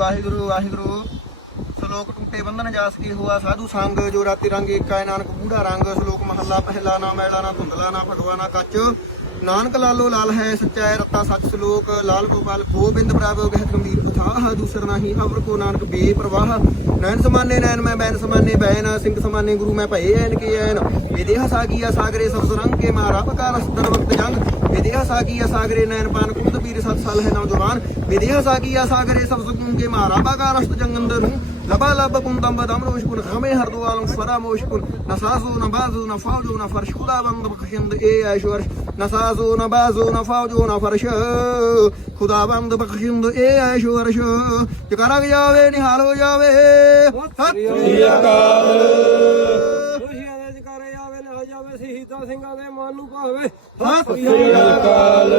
ਵਾਹਿਗੁਰੂ ਵਾਹਿਗੁਰੂ। ਸ਼ਲੋਕ ਟੁੱਟੇ ਬੰਧਨ ਜਾਸ ਕੀ ਹੋਆ, ਸਾਧੂ ਸੰਗ ਜੋ ਰਾਤੀ ਰੰਗ ਏਕਾ ਨਾਨਕ ਬੂੜਾ ਰੰਗ। ਸ਼ਲੋਕ ਮਹੱਲਾ ਪਹਿਲਾ ਨਾ ਮੈਲਾ, ਨਾ ਧੁੰਦਲਾ, ਨਾ ਭਗਵਾਨਾ ਕੱਚ। ਨਾਨਕ ਲਾਲੋ ਲਾਲ ਹੈ, ਸੱਚਾ ਹੈ, ਰਤਾ ਸੱਚ ਸ਼ਲੋਕ। ਲਾਲ ਗੋਪਾਲ ਗੋਬਿੰਦ ਪ੍ਰਭ ਗਹਿਤ ਗੰਭੀਰ ਪਥਾਹ। ਦੂਸਰ ਨਹੀਂ ਅਵਰ ਕੋ ਨਾਨਕ ਬੇਪਰਵਾਹ। ਨੈਣ ਸਮਾਨੇ ਨੈਣ, ਮੈਂ ਬੈਨ ਸਮਾਨੇ ਬੈਨ ਸਿੰਘ ਸਮਾਨੇ ਗੁਰੂ ਮੈਂ ਭਏ ਐਨ। ਕੇ ਐਨ ਵਿਦੇਹ ਸਾਗੀਆ ਸਾਗਰੇ ਸਭ ਸੁਰੰਗ ਕੇ ਮਹਾਰਾ ਪਕਾਰ ਸਦਰ ਵਕਤ ਜੰਗ। بدیا ساکیہ ساگرے نین پان کند پیر ست سال ہے نوجوان بدیا ساکیہ ساگرے سب سکون کے مہارابا کا رشت جنگ اندر ہوں لبا لب کن دم بدم روش کن غمے ہر دو عالم فراموش کن نہ سازو نہ بازو نہ فوجو نہ فرش خدا بند بخشند اے عیش ورش نہ سازو نہ بازو نہ فوجو نہ فرش خدا بند بخشند اے عیش ورش جکرگ جاوے نحال ہو جاوے ستری اکال ਨਾ ਜਾਵੇ ਸ਼ਹੀਦਾਂ ਸਿੰਘਾਂ ਦੇ ਮਨ ਨੂੰ ਭਾਵੇ। ਸਤਿ ਸ੍ਰੀ ਅਕਾਲ।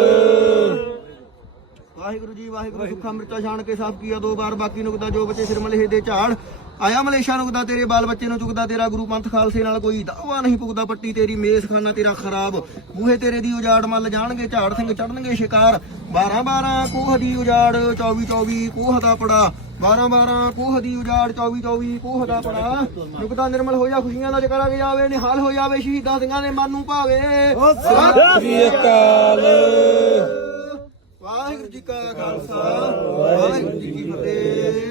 ਵਾਹਿਗੁਰੂ ਜੀ ਵਾਹਿਗੁਰੂ ਸੁੱਖਾ ਮਿਰਚਾ ਛਾਣ ਕੇ ਸਾਫ਼ ਕੀਆ ਦੋ ਵਾਰ ਬਾਕੀ ਨੁਕਦਾ ਜੋ ਬਚੇ ਸਿਰ ਮਲੇਹ ਦੇ ਝਾੜ। ਆਇਆ ਮਲੇਸ਼ਾ ਨੁਕਦਾ ਤੇਰੇ ਬਾਲ ਬੱਚੇ ਨੂੰ ਚੁਗਦਾ ਤੇਰਾ ਗੁਰੂ ਪੰਥ ਖਾਲਸੇ ਨਾਲ ਕੋਈ ਦਾਵਾ ਨਹੀਂ ਪੁੱਗਦਾ। ਪੱਟੀ ਤੇਰੀ ਮੇਸ ਖਾਨਾ ਤੇਰਾ ਖਰਾਬ। ਬੂਹੇ ਤੇਰੇ ਦੀ ਉਜਾੜ ਮੱਲ ਜਾਣਗੇ ਝਾੜ ਸਿੰਘ ਚੜਨਗੇ ਸ਼ਿਕਾਰ। 12 12 ਕੋਹ ਦੀ ਉਜਾੜ 24 24 ਕੋਹ ਦਾ ਪੜਾ। 12 12 ਕੋਹ ਦੀ ਉਜਾੜ 24 24 ਕੋਹ ਦਾ ਪੜਾ। ਨੁਕਦਾ ਨਿਰਮਲ ਹੋ ਜਾ ਖੁਸ਼ੀਆਂ ਦਾ ਜਕਰਾ ਕੇ ਜਾਵੇ ਨਿਹਾਲ ਹੋ ਜਾਵੇ ਸ਼ਹੀਦਾਂ ਸਿੰਘਾਂ ਦੇ ਮਨ ਨੂੰ ਭਾਵੇ। ਸਤਿ ਸ੍ਰੀ ਅਕਾਲ। ਵਾਹਿਗੁਰੂ ਜੀ ਕਾ ਖਾਲਸਾ ਵਾਹਿਗੁਰੂ ਜੀ ਕੀ ਫਤਿਹ।